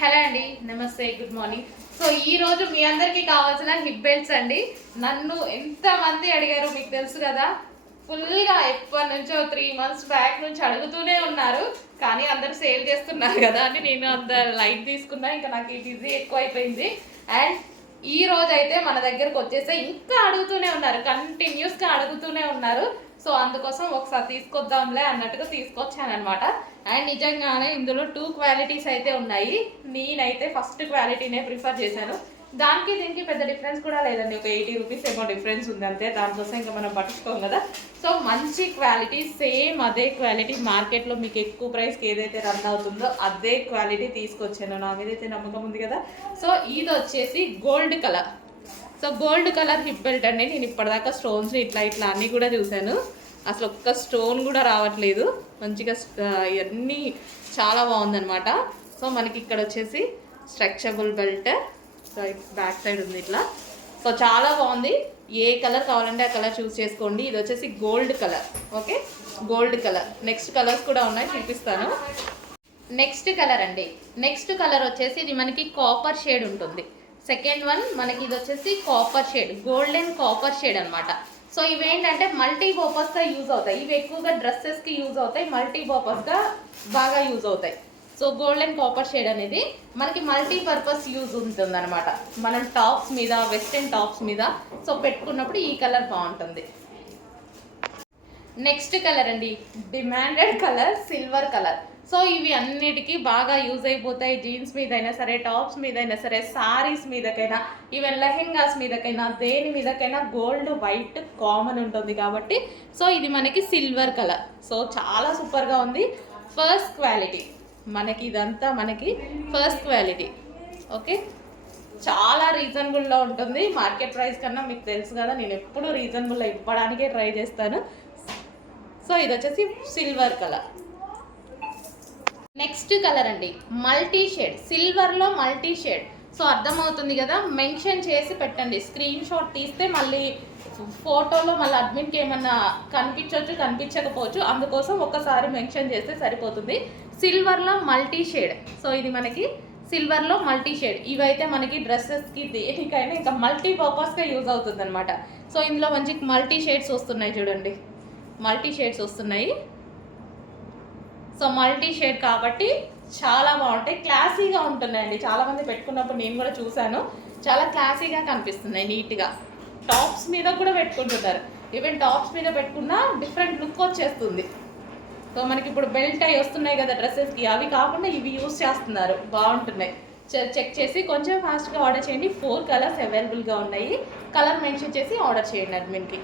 Hello అండి, నమస్తే, good morning. So ఈ రోజు మీ అందరికీ కావాల్సిన హిప్ బెల్ట్స్ అండి. నన్ను ఎంతమంది అడిగారు మీకు తెలుసు కదా. ఫుల్గా ఎప్పటి నుంచో 3 months బ్యాక్ నుంచి అడుగుతూనే ఉన్నారు. కానీ అందరూ సేల్ చేస్తున్నారు కదా అని నేను అంత లైట్ తీసుకున్నా. ఇంకా నాకు ఈ బిజీ ఎక్కువ అయిపోయింది. అండ్ ఈ రోజు అయితే మన దగ్గరకు వచ్చేస్తే ఇంకా అడుగుతూనే ఉన్నారు, కంటిన్యూస్గా అడుగుతూనే ఉన్నారు. సో అందుకోసం ఒకసారి తీసుకొద్దాంలే అన్నట్టుగా తీసుకొచ్చాను అనమాట. అండ్ నిజంగానే ఇందులో 2 క్వాలిటీస్ అయితే ఉన్నాయి. నేనైతే ఫస్ట్ క్వాలిటీనే ప్రిఫర్ చేశాను. దానికి దీనికి పెద్ద డిఫరెన్స్ కూడా లేదండి, ఒక 80 రూపీస్ ఏమో డిఫరెన్స్ ఉంది అంతే. దానికోసం ఇంకా మనం పట్టించుకోం కదా. సో మంచి క్వాలిటీ, సేమ్ అదే క్వాలిటీ మార్కెట్లో మీకు ఎక్కువ ప్రైస్కి ఏదైతే రన్ అవుతుందో అదే క్వాలిటీ తీసుకొచ్చాను. నా మీద అయితే నమ్మకం ఉంది కదా. సో ఇది వచ్చేసి gold colour. So gold colour hip belt అండి. నేను ఇప్పటిదాకా స్టోన్స్ ఇట్లా అన్నీ కూడా చూశాను, అసలు ఒక్క స్టోన్ కూడా రావట్లేదు. మంచిగా ఇవన్నీ చాలా బాగుందనమాట. సో మనకి ఇక్కడ వచ్చేసి stretchable belt, so back side ఉంది ఇట్లా. సో చాలా బాగుంది. ఏ కలర్ కావాలంటే ఆ కలర్ చూస్ చేసుకోండి. ఇది వచ్చేసి gold colour. Okay, gold colour. Next colours కూడా ఉన్నాయి, చూపిస్తాను. నెక్స్ట్ కలర్ అండి. నెక్స్ట్ కలర్ వచ్చేసి ఇది మనకి కాపర్ షేడ్ ఉంటుంది. సెకండ్ వన్ మనకి ఇది వచ్చేసి copper shade, golden copper shade అనమాట. సో ఇవేంటంటే మల్టీపర్పస్గా యూజ్ అవుతాయి. ఇవి ఎక్కువగా డ్రెస్సెస్కి యూజ్ అవుతాయి, మల్టీపర్పస్గా బాగా యూజ్ అవుతాయి. సో గోల్డెన్ కాపర్ షేడ్ అనేది మనకి మల్టీపర్పస్ యూజ్ ఉంటుంది అనమాట. మనం టాప్స్ మీద, వెస్ట్రన్ టాప్స్ మీద సో పెట్టుకున్నప్పుడు ఈ కలర్ బాగుంటుంది. నెక్స్ట్ కలర్ అండి, demanded colour, silver colour. So ఇవి అన్నిటికీ బాగా యూజ్ అయిపోతాయి. జీన్స్ మీద అయినా సరే, టాప్స్ మీద అయినా సరే, సారీస్ మీదకైనా, ఈవెన్ లెహెంగాస్ మీదకైనా, దేని మీదకైనా గోల్డ్ వైట్ కామన్ ఉంటుంది కాబట్టి సో ఇది మనకి సిల్వర్ కలర్. సో చాలా సూపర్గా ఉంది. ఫస్ట్ క్వాలిటీ మనకి, ఇదంతా మనకి ఫస్ట్ క్వాలిటీ. ఓకే, చాలా రీజనబుల్లో ఉంటుంది. మార్కెట్ ప్రైస్ కన్నా మీకు తెలుసు కదా, నేను ఎప్పుడూ రీజనబుల్లో ఇవ్వడానికే ట్రై చేస్తాను. సో ఇది వచ్చేసి సిల్వర్ కలర్. నెక్స్ట్ కలర్ అండి, మల్టీ షేడ్, సిల్వర్లో మల్టీ షేడ్. సో అర్థమవుతుంది కదా, మెన్షన్ చేసి పెట్టండి. స్క్రీన్ షాట్ తీస్తే మళ్ళీ ఫోటోలో మళ్ళీ అడ్మిన్కి ఏమన్నా కనిపించవచ్చు, కనిపించకపోవచ్చు. అందుకోసం ఒకసారి మెన్షన్ చేస్తే సరిపోతుంది. సిల్వర్లో మల్టీ షేడ్. సో ఇది మనకి సిల్వర్లో మల్టీ షేడ్. ఇవైతే మనకి డ్రెస్సెస్కి, దేనికైనా ఇంకా మల్టీపర్పస్గా యూజ్ అవుతుంది అనమాట. సో ఇందులో మంచి మల్టీ షేడ్స్ వస్తున్నాయి చూడండి, మల్టీ షేడ్స్ వస్తున్నాయి. సో మల్టీ షేడ్ కాబట్టి చాలా బాగుంటాయి, క్లాసీగా ఉంటున్నాయండి. చాలామంది పెట్టుకున్నప్పుడు నేను కూడా చూశాను, చాలా క్లాసీగా కనిపిస్తున్నాయి, నీట్గా. టాప్స్ మీద కూడా పెట్టుకుంటున్నారు. ఈవెన్ టాప్స్ మీద పెట్టుకున్నా డిఫరెంట్ లుక్ వచ్చేస్తుంది. సో మనకి ఇప్పుడు బెల్ట్ అవి వస్తున్నాయి కదా డ్రెస్సెస్కి, అవి కాకుండా ఇవి యూస్ చేస్తున్నారు, బాగుంటున్నాయి. చెక్ చేసి కొంచెం ఫాస్ట్గా ఆర్డర్ చేయండి. 4 కలర్స్ అవైలబుల్గా ఉన్నాయి. కలర్ మెన్షన్ చేసి ఆర్డర్ చేయండి అడ్మిన్కి.